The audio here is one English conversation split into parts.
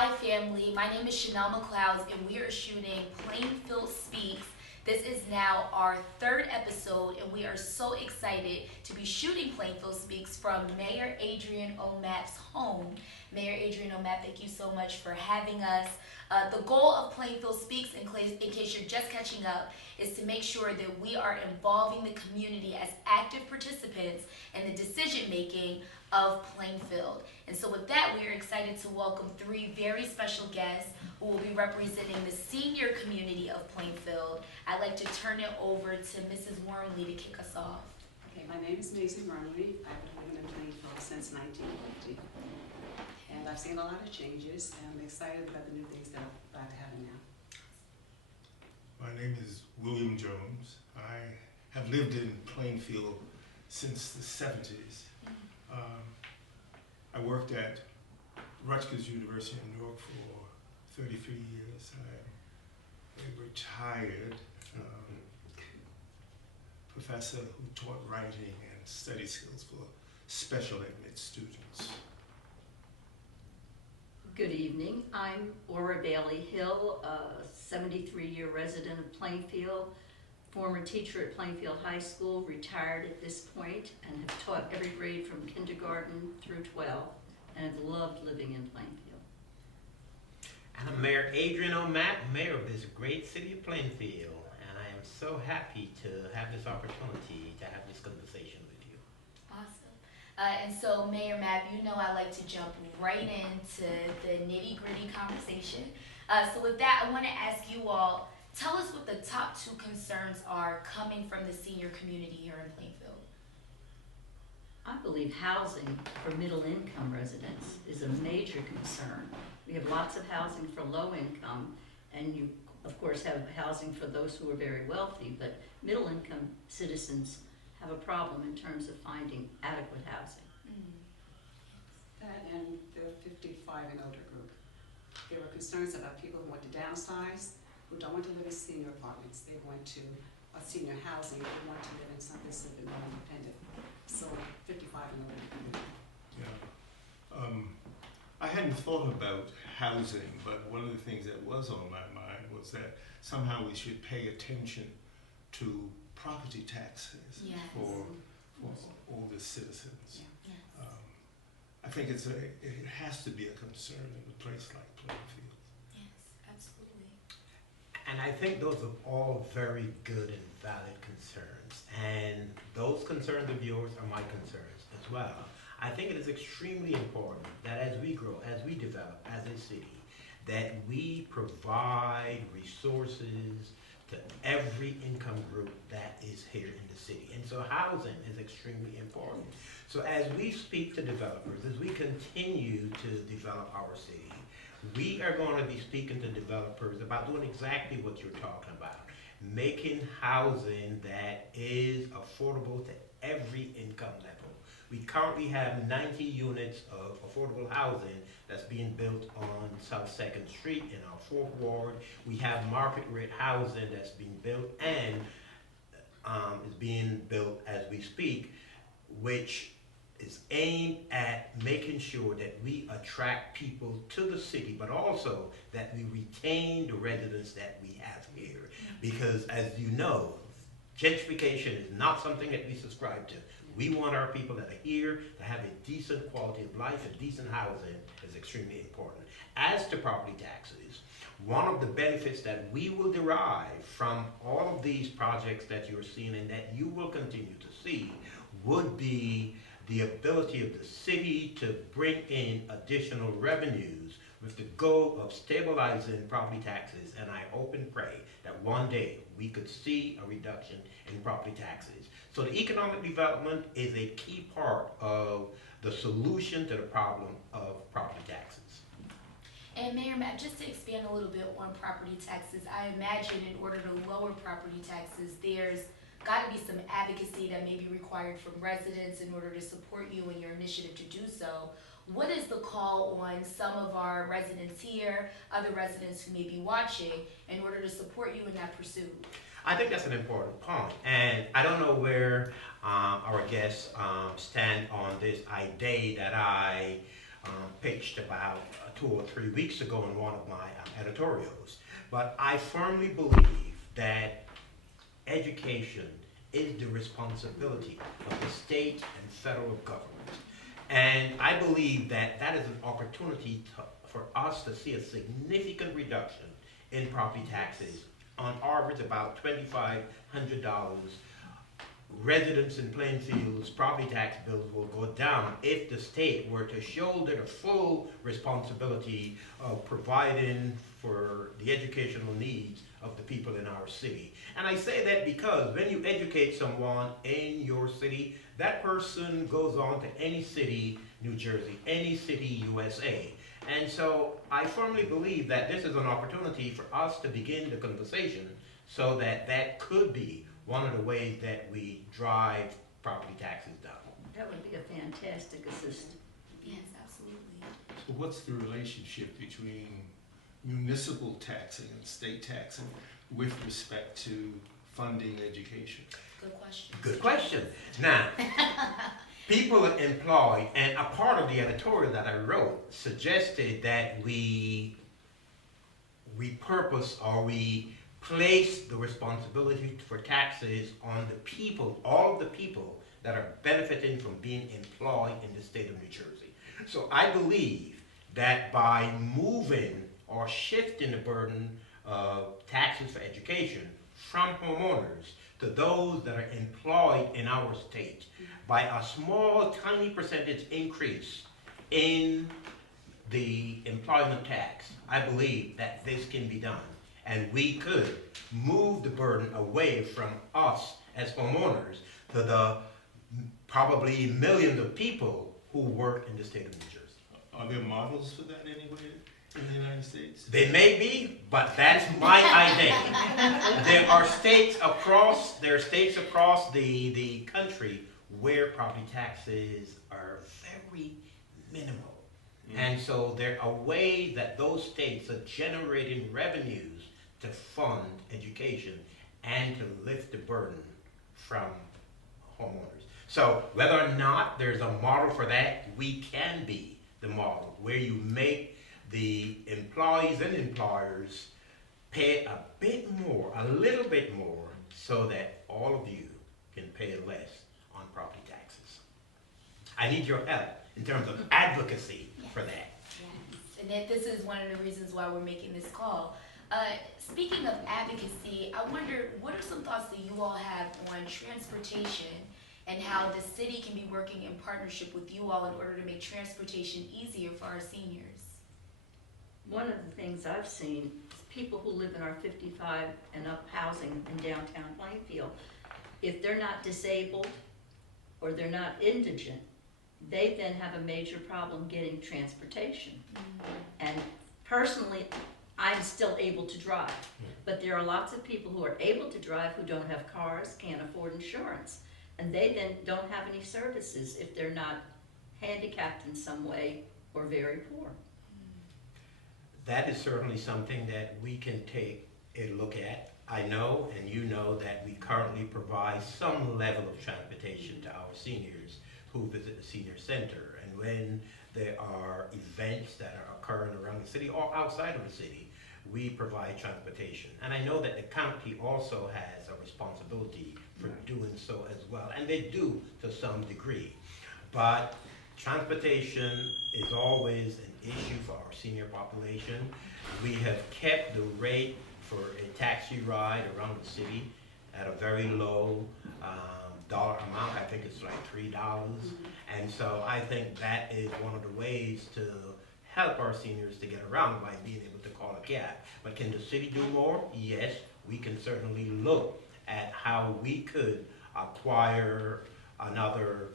Hi family, my name is Chanel McLeod and we are shooting Plainfield Speaks. This is now our third episode and we are so excited to be shooting Plainfield Speaks from Mayor Adrian O'Mapp's home. Mayor Adrian O'Mapp, thank you so much for having us. The goal of Plainfield Speaks, in case you're just catching up, is to make sure that we are involving the community as active participants in the decision making of Plainfield. And so with that, we are excited to welcome three very special guests who will be representing the senior community of Plainfield. I'd like to turn it over to Mrs. Wormley to kick us off. Okay, my name is Maisie Wormley. I've been living in Plainfield since 1950. And I've seen a lot of changes, and I'm excited about the new things that I'm about to happen now. My name is William Jones. I have lived in Plainfield since the 70s. I worked at Rutgers University in New York for 33 years. I'm a retired professor who taught writing and study skills for special ed students. Good evening. I'm Aura Bailey Hill, a 73-year resident of Plainfield, former teacher at Plainfield High School, retired at this point, and have taught every grade from kindergarten through 12, and have loved living in Plainfield. And I'm Mayor Adrian O'Mapp, mayor of this great city of Plainfield, and I am so happy to have this opportunity to have this conversation with you. Awesome. And so, Mayor Mapp, you know I like to jump right into the nitty-gritty conversation. So with that, I want to ask you all, tell us what the top two concerns are coming from the senior community here in Plainfield. I believe housing for middle-income residents is a major concern. We have lots of housing for low income, and you, of course, have housing for those who are very wealthy, but middle-income citizens have a problem in terms of finding adequate housing. That and the 55 and older group. There were concerns about people who want to downsize, who don't want to live in senior apartments. They want to senior housing. They want to live in something a bit more independent. So 55 and older. Yeah. I hadn't thought about housing, but one of the things that was on my mind was that somehow we should pay attention to property taxes Yes. for all the citizens. Yeah. Yes. I think it has to be a concern in a place like Plainfield. Yes, absolutely. And I think those are all very good and valid concerns, and those concerns of yours are my concerns as well. I think it is extremely important that as we grow, as we develop as a city, that we provide resources to every income group that is here in the city. And so housing is extremely important. So as we speak to developers, as we continue to develop our city, we are going to be speaking to developers about doing exactly what you're talking about, making housing that is affordable to every income level. We currently have 90 units of affordable housing that's being built on South 2nd Street in our 4th Ward. We have market rate housing that's being built and is being built as we speak, which is aimed at making sure that we attract people to the city, but also that we retain the residents that we have here. Because as you know, gentrification is not something that we subscribe to. We want our people that are here to have a decent quality of life, and decent housing is extremely important. As to property taxes, one of the benefits that we will derive from all of these projects that you're seeing and that you will continue to see would be the ability of the city to bring in additional revenues with the goal of stabilizing property taxes. And I hope and pray that one day we could see a reduction in property taxes. So the economic development is a key part of the solution to the problem of property taxes. And Mayor Mapp, just to expand a little bit on property taxes, I imagine in order to lower property taxes, there's got to be some advocacy that may be required from residents in order to support you in your initiative to do so. What is the call on some of our residents here, other residents who may be watching, in order to support you in that pursuit? I think that's an important point, and I don't know where our guests stand on this idea that I pitched about 2 or 3 weeks ago in one of my editorials. But I firmly believe that education is the responsibility of the state and federal government. And I believe that that is an opportunity for us to see a significant reduction in property taxes, on average about $2,500. Residents in Plainfield's property tax bills will go down if the state were to shoulder the full responsibility of providing for the educational needs of the people in our city. And I say that because when you educate someone in your city, that person goes on to any city, New Jersey, any city, USA. And so I firmly believe that this is an opportunity for us to begin the conversation so that that could be one of the ways that we drive property taxes down. That would be a fantastic assistance. Yes, absolutely. So what's the relationship between municipal taxing and state taxing with respect to funding education? Good question. Good question. Now, people are employed, and a part of the editorial that I wrote suggested that we repurpose or we place the responsibility for taxes on the people, all of the people that are benefiting from being employed in the state of New Jersey. So I believe that by moving or shifting the burden of taxes for education from homeowners to those that are employed in our state by a small, tiny percentage increase in the employment tax, I believe that this can be done. And we could move the burden away from us as homeowners to the probably millions of people who work in the state of New Jersey. Are there models for that anywhere in the United States? They may be, but that's my idea. There are states across the country where property taxes are very minimal. And so there are ways that those states are generating revenues to fund education and to lift the burden from homeowners. So whether or not there's a model for that, we can be the model where you make the employees and employers pay a bit more, a little bit more, so that all of you can pay less on property taxes. I need your help in terms of advocacy for that. Yes, and that this is one of the reasons why we're making this call. Speaking of advocacy, I wonder what are some thoughts that you all have on transportation and how the city can be working in partnership with you all in order to make transportation easier for our seniors? One of the things I've seen is people who live in our 55 and up housing in downtown Plainfield, if they're not disabled or they're not indigent, they then have a major problem getting transportation. And personally, I'm still able to drive, but there are lots of people who are able to drive who don't have cars, can't afford insurance, and they then don't have any services if they're not handicapped in some way or very poor. That is certainly something that we can take a look at. I know, and you know, that we currently provide some level of transportation to our seniors who visit the senior center. And when there are events that are occurring around the city or outside of the city, we provide transportation. And I know that the county also has a responsibility for doing so as well, and they do to some degree. But transportation is always an issue for our senior population. We have kept the rate for a taxi ride around the city at a very low dollar amount. I think it's like $3. And so I think that is one of the ways to help our seniors to get around by being able to call a cab. But can the city do more? Yes, we can certainly look at how we could acquire another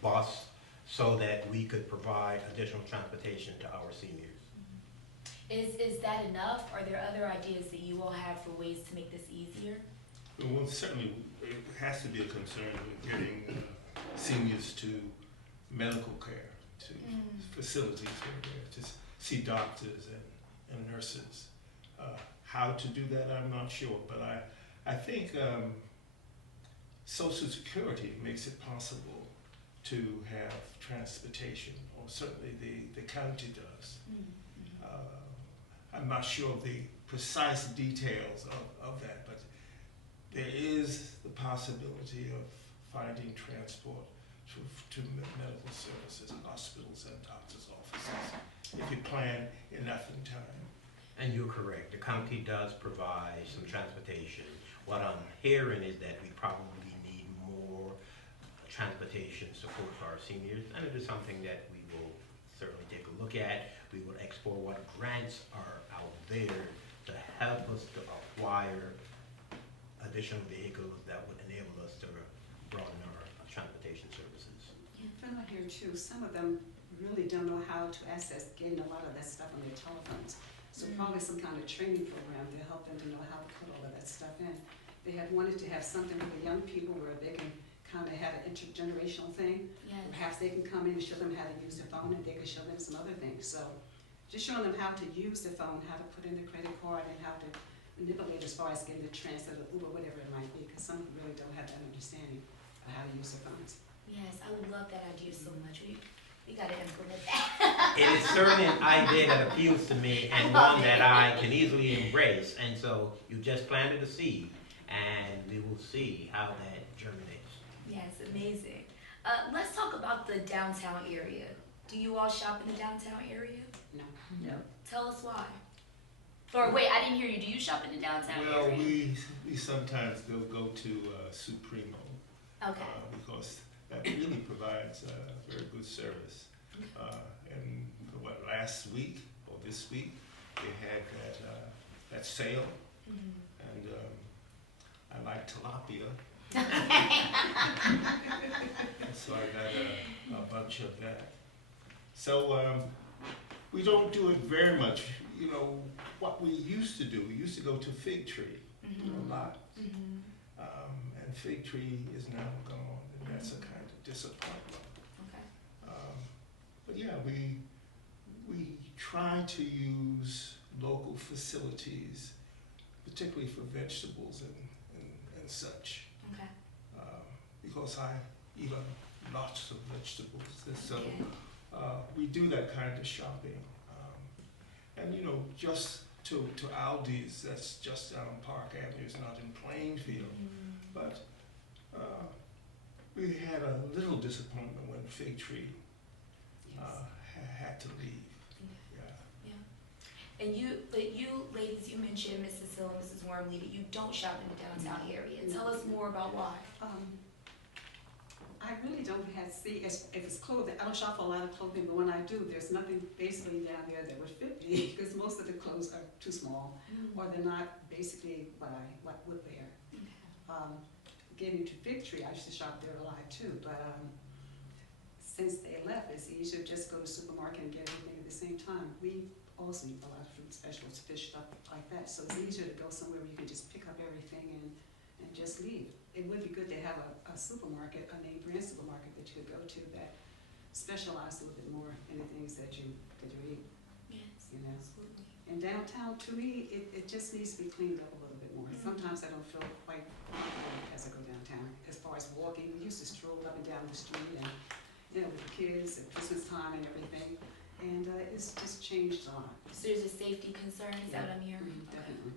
bus so that we could provide additional transportation to our seniors. Is that enough? Are there other ideas that you all have for ways to make this easier? Well, certainly it has to be a concern with getting seniors to medical care, to facilities care, to see doctors and nurses. How to do that, I'm not sure, but I think Social Security makes it possible to have transportation or certainly the county does. I'm not sure of the precise details of that, but there is the possibility of finding transport to medical services, hospitals, and doctors' offices, if you plan enough in time. And you're correct, the county does provide some transportation. What I'm hearing is that we probably need more transportation support for our seniors, and it is something that we will certainly take a look at. We will explore what grants are out there to help us to acquire additional vehicles that would enable us to broaden our transportation services. From out here too, some of them really don't know how to access getting a lot of that stuff on their telephones. So probably some kind of training program to help them to know how to put all of that stuff in. They had wanted to have something for the young people where they can kind of have an intergenerational thing. Yes. Perhaps they can come in and show them how to use their phone, and they can show them some other things. So just showing them how to use the phone, how to put in the credit card, and how to manipulate as far as getting the transfer, the Uber, whatever it might be, because some really don't have that understanding of how to use their phones. Yes, I love that idea so much. We got to implement that. It is certainly an idea that appeals to me and one that I can easily embrace. And so you just planted a seed, and we will see how that germinates. Yes, amazing. Let's talk about the downtown area. Do you all shop in the downtown area? No. No. Tell us why. Or wait, I didn't hear you. Do you shop in the downtown Well, area? we sometimes go to Supremo Okay. because that really provides very good service. And last week or this week they had that sale, and I like tilapia, so I got a bunch of that. So we don't do it very much. You know what we used to do? We used to go to Fig Tree a lot. And Fig Tree is now gone, and that's a kind of disappointment. Okay. But yeah, we try to use local facilities, particularly for vegetables and such, Okay. because I eat lots of vegetables, and so we do that kind of shopping. And you know, just to Aldi's, that's just down Park Avenue, it's not in Plainfield. But we had a little disappointment when Fig Tree had to leave. Yeah. And you ladies, you mentioned, Mrs. Hill and Mrs. Wormley, that you don't shop in the downtown area. Tell us more about why. I really don't see, if it's clothing, I don't shop for a lot of clothing, but when I do, there's nothing basically down there that would fit me, because most of the clothes are too small, or they're not basically what I would wear. Getting to Fig Tree, I used to shop there a lot too, but since they left, it's easier to just go to the supermarket and get everything at the same time. We also eat a lot of fruit specials, fish, stuff like that, so it's easier to go somewhere where you can just pick up everything and just leave. It would be good to have a supermarket, a name brand supermarket that you could go to that specialized a little bit more in the things that you eat. Yes, you know. absolutely. And downtown, to me, it just needs to be cleaned up a little bit more. Sometimes I don't feel quite comfortable as I go downtown. As far as walking, we used to stroll up and down the street, and you know, with the kids at Christmas time and everything. And it's just changed a lot. So there's a safety concern, is that what I'm hearing? Definitely.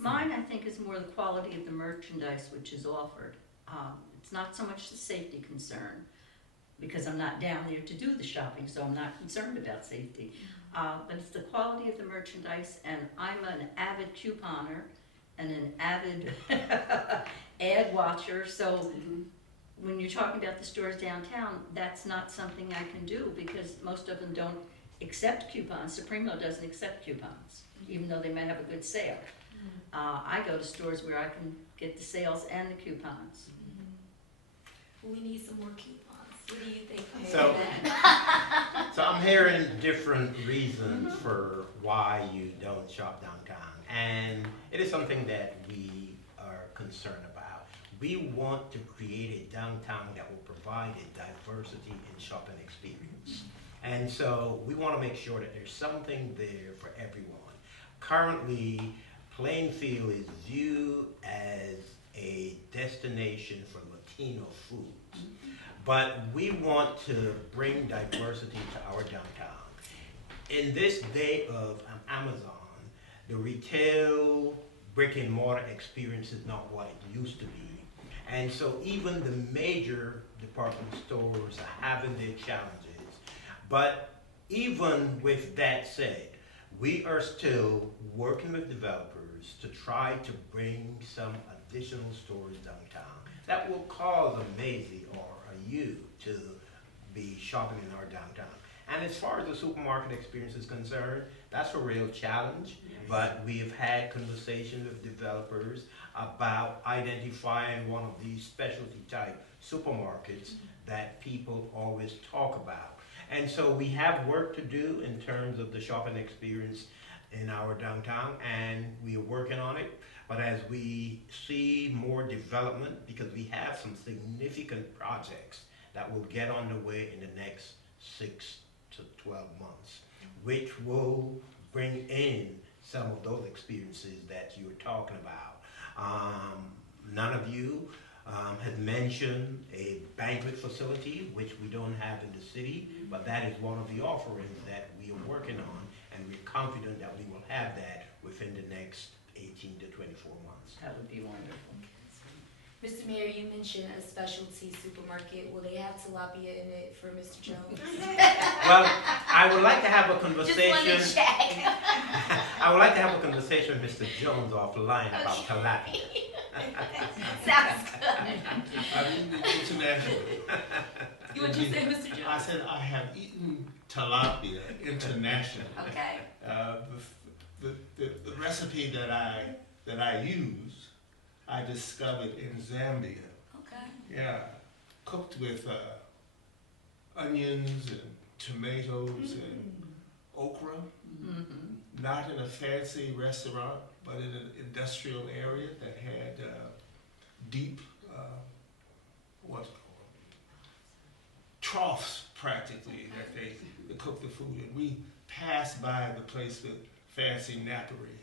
Mine, I think, is more the quality of the merchandise which is offered. It's not so much the safety concern, because I'm not down there to do the shopping, so I'm not concerned about safety. But it's the quality of the merchandise, and I'm an avid couponer and an avid ad watcher, so when you're talking about the stores downtown, that's not something I can do, because most of them don't accept coupons. Supremo doesn't accept coupons, even though they might have a good sale. I go to stores where I can get the sales and the coupons. We need some more coupons. What do you think? So, so I'm hearing different reasons for why you don't shop downtown, and it is something that we are concerned about. We want to create a downtown that will provide a diversity in shopping experience, and so we want to make sure that there's something there for everyone. Currently, Plainfield is viewed as a destination for Latino food. but we want to bring diversity to our downtown. In this day of Amazon, the retail brick and mortar experience is not what it used to be. And so even the major department stores are having their challenges. But even with that said, we are still working with developers to try to bring some additional stores downtown that will cause a Macy or a you to be shopping in our downtown. And as far as the supermarket experience is concerned, that's a real challenge. But we have had conversations with developers about identifying one of these specialty type supermarkets that people always talk about. And so we have work to do in terms of the shopping experience in our downtown, and we are working on it. But as we see more development, because we have some significant projects that will get underway in the next 6 to 12 months, which will bring in some of those experiences that you were talking about. None of you has mentioned a banquet facility, which we don't have in the city, but that is one of the offerings that we are working on, and we're confident that we will have that within the next 18 to 24 months. That would be wonderful. Mr. Mayor, you mentioned a specialty supermarket. Will they have tilapia in it for Mr. Jones? Well, I would like to have a Just conversation. wanted to check. I would like to have a conversation with Mr. Jones offline about tilapia. Sounds good. I mean, internationally. You what you say, Mr. Jones? I said I have eaten tilapia internationally. Okay. The recipe that I use, I discovered in Zambia. Okay. Yeah, cooked with onions and tomatoes and okra. Mm-hmm. Not in a fancy restaurant, but in an industrial area that had deep, what's it called, troughs practically that they cook the food. And we passed by the place with fancy napery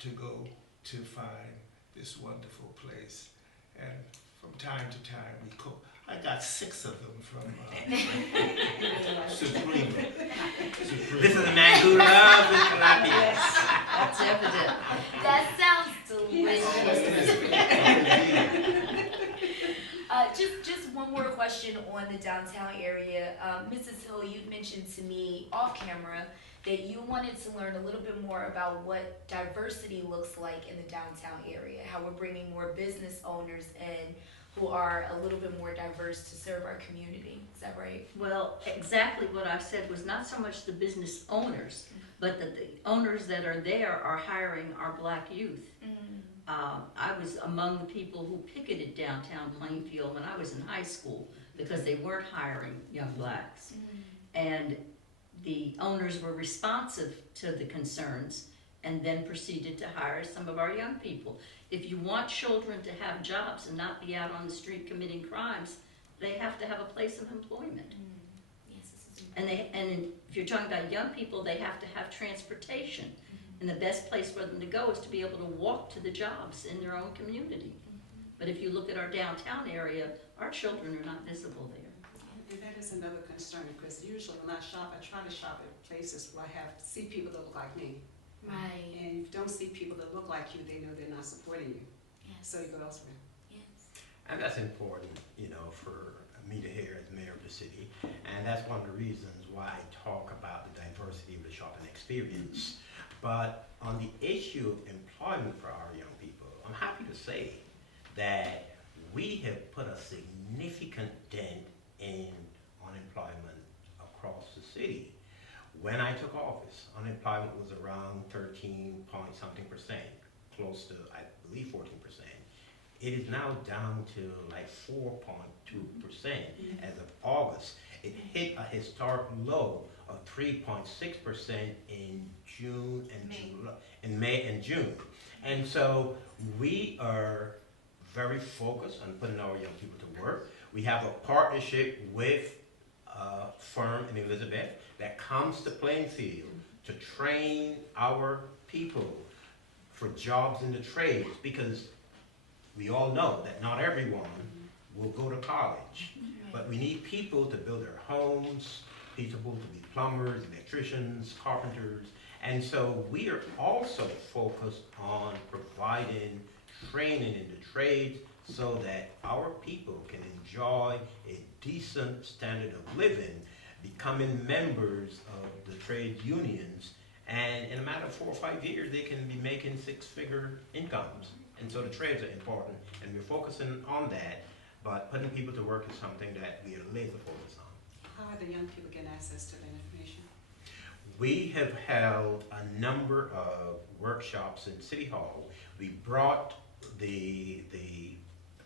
to go to find this wonderful place. And from time to time we cook. I got 6 of them from Supreme. This is a man who loves his tilapia. That's evident. That sounds delicious. Just one more question on the downtown area. Mrs. Hill, you mentioned to me off camera that you wanted to learn a little bit more about what diversity looks like in the downtown area, how we're bringing more business owners in who are a little bit more diverse to serve our community. Is that right? Well, exactly what I said was not so much the business owners, but that the owners that are there are hiring our black youth. I was among the people who picketed downtown Plainfield when I was in high school because they weren't hiring young blacks. And the owners were responsive to the concerns and then proceeded to hire some of our young people. If you want children to have jobs and not be out on the street committing crimes, they have to have a place of employment. Yes, this is And if you're talking about young people, they have to have transportation. And the best place for them to go is to be able to walk to the jobs in their own community. But if you look at our downtown area, our children are not visible there. And that is another concern, because usually when I shop, I try to shop at places where I see people that look like me. right. And if you don't see people that look like you, they know they're not supporting you. Yes. So you go elsewhere. Yes. And that's important, for me to hear as mayor of the city. And that's one of the reasons why I talk about the diversity of the shopping experience. But on the issue of employment for our young people, I'm happy to say that we have put a significant dent in unemployment across the city. When I took office, unemployment was around 13-point-something%, close to, I believe, 14%. It is now down to like 4.2% as of August. It hit a historic low of 3.6% in June and July, in May and June. And so we are very focused on putting our young people to work. We have a partnership with a firm in Elizabeth that comes to Plainfield to train our people for jobs in the trades, because we all know that not everyone will go to college. But we need people to build their homes, people to be plumbers, electricians, carpenters. And so we are also focused on providing training in the trades so that our people can enjoy a decent standard of living, becoming members of the trade unions, and in a matter of 4 or 5 years, they can be making six-figure incomes. And so the trades are important, and we're focusing on that, but putting people to work is something that we are laser focused on. How are the young people getting access to that information? We have held a number of workshops in City Hall. We brought the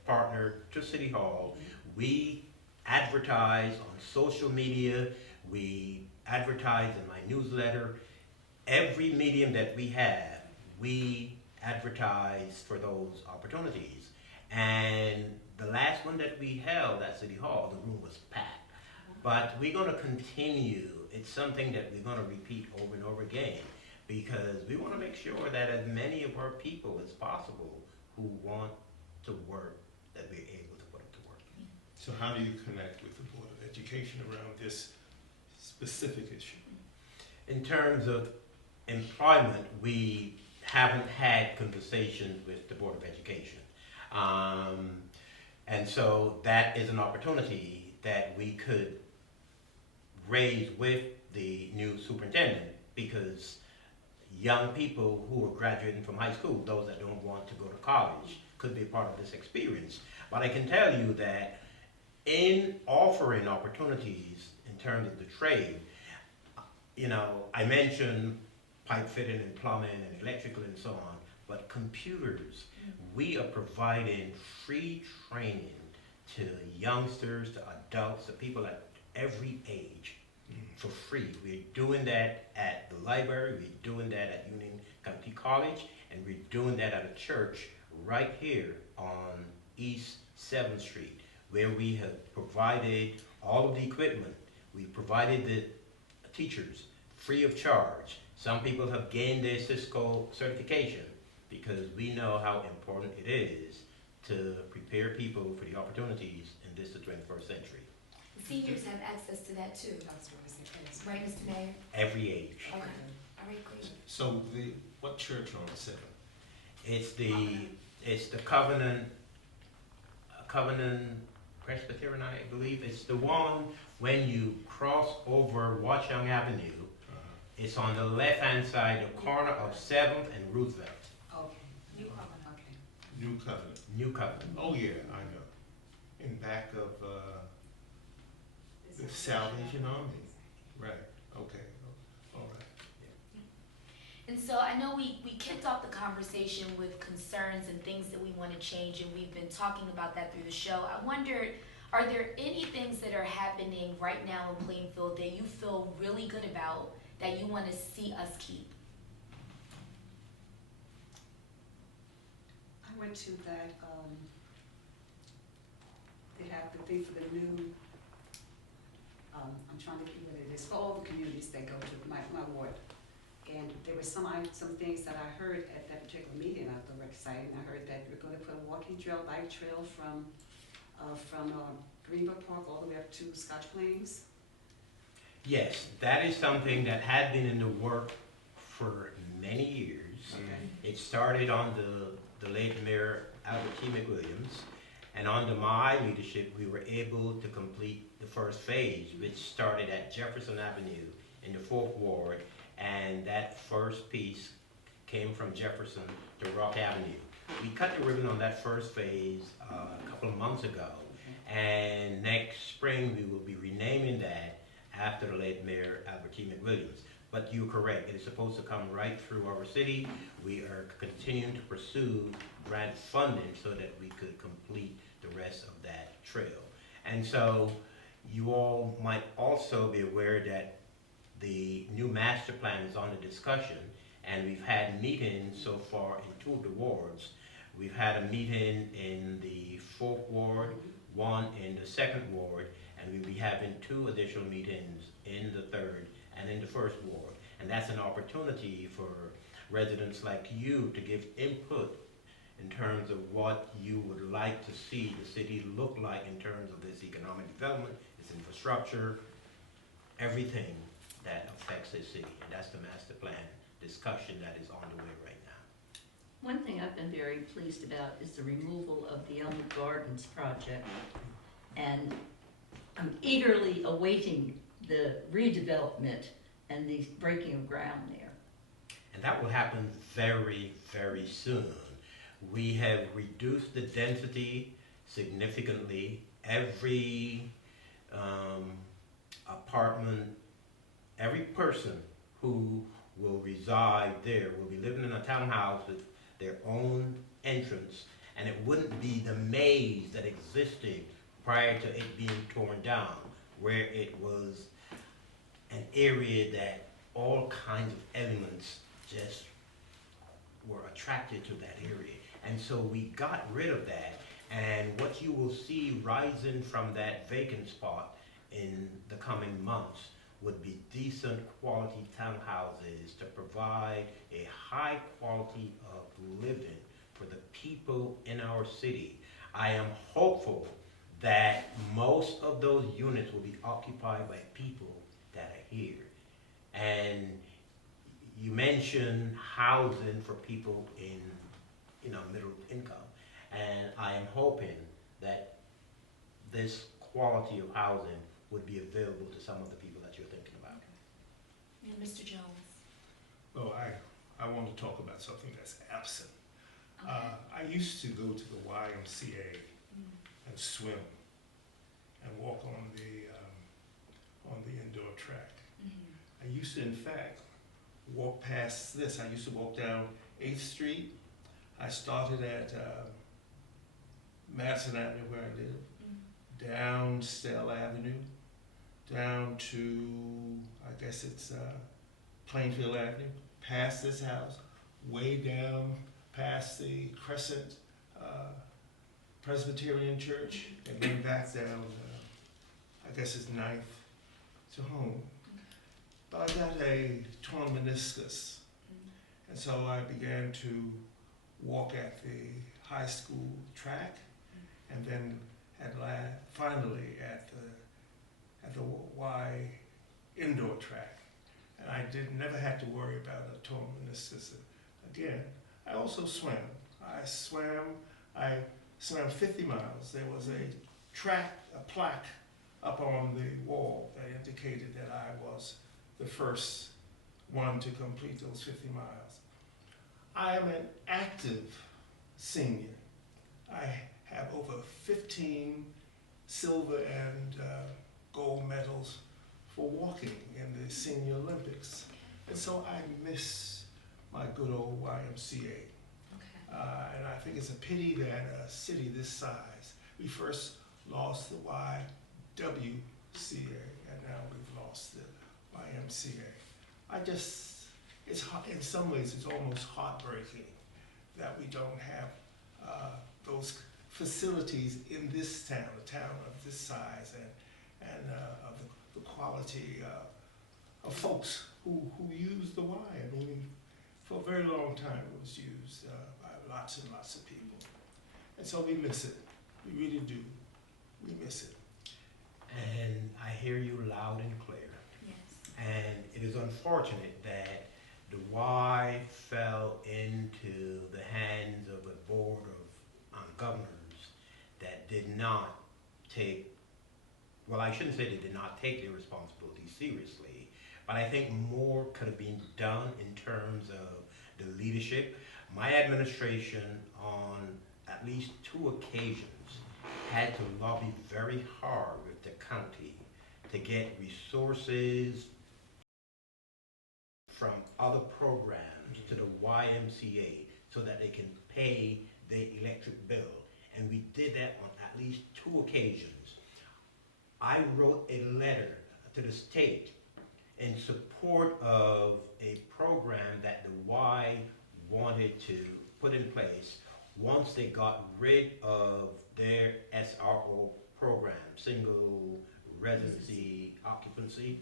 partner to City Hall. We advertise on social media. We advertise in my newsletter. Every medium that we have, we advertise for those opportunities. And the last one that we held at City Hall, the room was packed. But we're going to continue. It's something that we're going to repeat over and over again because we want to make sure that as many of our people as possible who want to work, that we're able to put them to work. So how do you connect with the Board of Education around this specific issue? In terms of employment, we haven't had conversations with the Board of Education. And so that is an opportunity that we could raise with the new superintendent because young people who are graduating from high school, those that don't want to go to college, could be part of this experience. But I can tell you that in offering opportunities in terms of the trade, you know, I mentioned pipe fitting and plumbing and electrical and so on, but computers, we are providing free training to youngsters, to adults, to people at every age for free. We're doing that at the library, we're doing that at Union County College, and we're doing that at a church right here on East 7th Street, where we have provided all of the equipment. We've provided the teachers free of charge. Some people have gained their Cisco certification because we know how important it is to prepare people for the opportunities in this, the 21st century. Seniors have access to that too, That's what I said, yes. right, Mr. Mayor? Every age. Okay, all right, great. So what church on the 7th? It's the Covenant Presbyterian, I believe. It's the one when you cross over Watchung Avenue. It's on the left-hand side, the corner of 7th and Roosevelt. Okay. New Covenant. Okay. New Covenant. New Covenant. Oh yeah, I know. In back of the Salvation Army. Right. Okay. All right. And so I know we kicked off the conversation with concerns and things that we want to change, and we've been talking about that through the show. I wondered, are there any things that are happening right now in Plainfield that you feel really good about that you want to see us keep? I went to that, they have the thing for the new, I'm trying to think what it is, for all the communities that go to my ward. And there were some things that I heard at that particular meeting at the rec site, and I heard that we're going to put a walking trail, bike trail from Greenbrook Park all the way up to Scotch Plains. Yes, that is something that had been in the work for many years. Okay. It started on the late Mayor Albert T. McWilliams, and under my leadership, we were able to complete the first phase, which started at Jefferson Avenue in the 4th Ward, and that first piece came from Jefferson to Rock Avenue. We cut the ribbon on that first phase a couple of months ago, and next spring we will be renaming that after the late Mayor Albert T. McWilliams. But you're correct, it is supposed to come right through our city. We are continuing to pursue grant funding so that we could complete the rest of that trail. And so you all might also be aware that the new master plan is under discussion, and we've had meetings so far in 2 of the wards. We've had a meeting in the 4th Ward, one in the 2nd Ward, and we'll be having 2 additional meetings in the 3rd and in the 1st Ward. And that's an opportunity for residents like you to give input in terms of what you would like to see the city look like in terms of its economic development, its infrastructure, everything that affects this city. And that's the master plan discussion that is on the way right now. One thing I've been very pleased about is the removal of the Elmwood Gardens project. And I'm eagerly awaiting the redevelopment and the breaking of ground there. And that will happen very, very soon. We have reduced the density significantly. Every apartment, every person who will reside there will be living in a townhouse with their own entrance, and it wouldn't be the maze that existed prior to it being torn down, where it was an area that all kinds of elements just were attracted to that area. And so we got rid of that, and what you will see rising from that vacant spot in the coming months would be decent quality townhouses to provide a high quality of living for the people in our city. I am hopeful that most of those units will be occupied by people that are here. And you mentioned housing for people in middle income, and I am hoping that this quality of housing would be available to some of the people that you're thinking about. And Mr. Jones. Well, I want to talk about something that's absent. Okay. I used to go to the YMCA and swim and walk on the indoor track. I used to, in fact, walk past this. I used to walk down 8th Street. I started at Madison Avenue, where I live, down Stell Avenue, down to, I guess it's Plainfield Avenue, past this house, way down past the Crescent Presbyterian Church, and then back down, I guess it's 9th to home. But I got a torn meniscus, and so I began to walk at the high school track, and then finally at the Y indoor track. And I never had to worry about a torn meniscus again. I also swam. I swam 50 miles. There was a plaque up on the wall that indicated that I was the first one to complete those 50 miles. I am an active senior. I have over 15 silver and gold medals for walking in the Senior Olympics. And so I miss my good old YMCA. Okay. And I think it's a pity that a city this size, we first lost the YWCA, and now we've lost the YMCA. In some ways, it's almost heartbreaking that we don't have those facilities in this town, a town of this size, and of the quality of folks who use the Y. I mean, for a very long time it was used by lots and lots of people. And so we miss it. We really do. We miss it. And I hear you loud and clear. Yes. And it is unfortunate that the Y fell into the hands of a board of governors that did not take, well, I shouldn't say they did not take their responsibility seriously, but I think more could have been done in terms of the leadership. My administration on at least 2 occasions had to lobby very hard with the county to get resources from other programs to the YMCA so that they can pay their electric bill. And we did that on at least 2 occasions. I wrote a letter to the state in support of a program that the Y wanted to put in place once they got rid of their SRO program, single residency occupancy.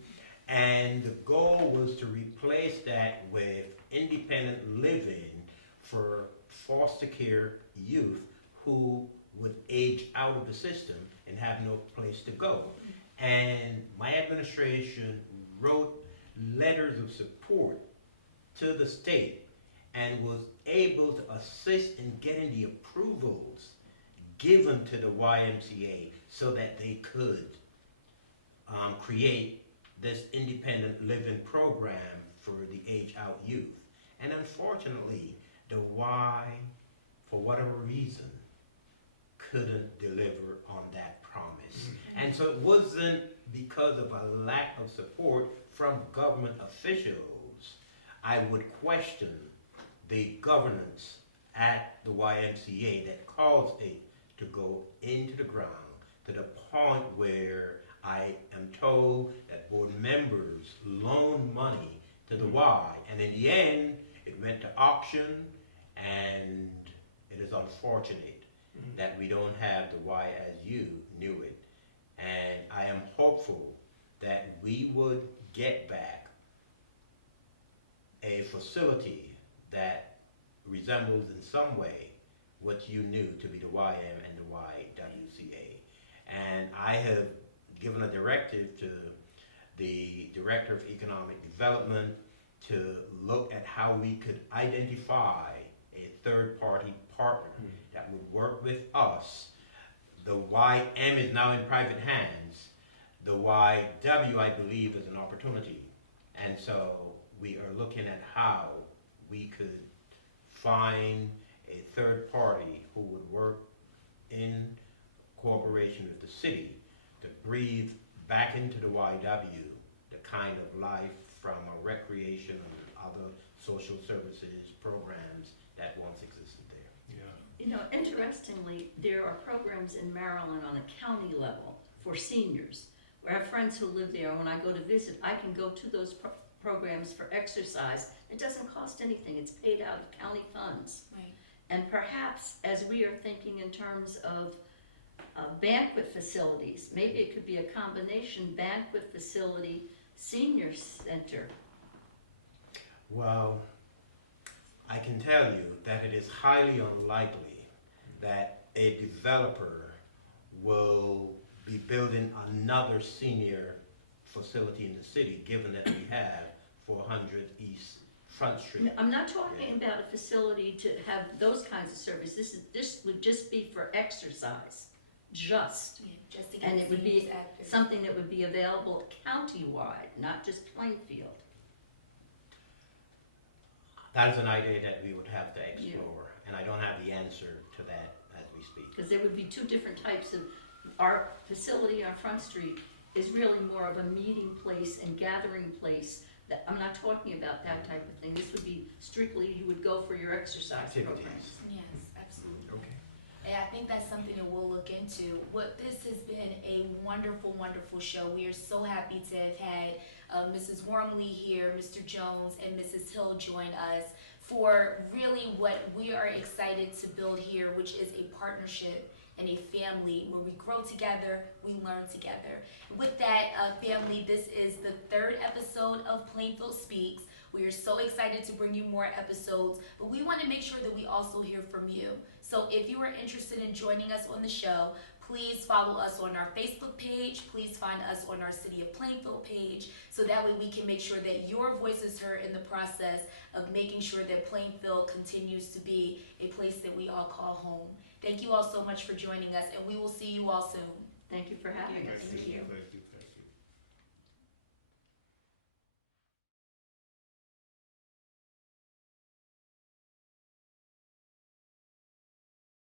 And the goal was to replace that with independent living for foster care youth who would age out of the system and have no place to go. And my administration wrote letters of support to the state and was able to assist in getting the approvals given to the YMCA so that they could create this independent living program for the age out youth. And unfortunately, the Y, for whatever reason, couldn't deliver on that promise. And so it wasn't because of a lack of support from government officials. I would question the governance at the YMCA that caused it to go into the ground to the point where I am told that board members loaned money to the Y, and in the end, it went to auction, and it is unfortunate that we don't have the Y as you knew it. And I am hopeful that we would get back a facility that resembles in some way what you knew to be the YM and the YWCA. And I have given a directive to the Director of Economic Development to look at how we could identify a third-party partner that would work with us. The YM is now in private hands. The YW, I believe, is an opportunity. And so we are looking at how we could find a third party who would work in cooperation with the city to breathe back into the YW the kind of life from a recreation and other social services programs that once existed there. Yeah. You know, interestingly, there are programs in Maryland on a county level for seniors. Where I have friends who live there, and when I go to visit, I can go to those programs for exercise. It doesn't cost anything. It's paid out of county funds. Right. And perhaps as we are thinking in terms of banquet facilities, maybe it could be a combination banquet facility, senior center. Well, I can tell you that it is highly unlikely that a developer will be building another senior facility in the city, given that we have 400 East Front Street. No, I'm not talking about a facility to have those kinds of services. This would just be for exercise, just. Yeah, just to get And it would be seniors active. something that would be available countywide, not just Plainfield. That is an idea that we would have to explore, and I don't have the answer to that as we speak. Because there would be two different types of, our facility on Front Street is really more of a meeting place and gathering place. That I'm not talking about that type of thing. This would be strictly, you would go for your exercise Activities. programs. Yes, absolutely. Okay. And I think that's something that we'll look into. This has been a wonderful, wonderful show. We are so happy to have had Mrs. Wormley here, Mr. Jones, and Mrs. Hill join us for really what we are excited to build here, which is a partnership and a family where we grow together, we learn together. With that, family, this is the third episode of Plainfield Speaks. We are so excited to bring you more episodes, but we want to make sure that we also hear from you. So if you are interested in joining us on the show, please follow us on our Facebook page. Please find us on our City of Plainfield page, so that way we can make sure that your voice is heard in the process of making sure that Plainfield continues to be a place that we all call home. Thank you all so much for joining us, and we will see you all soon. Thank you for having us. Thank you. Thank you.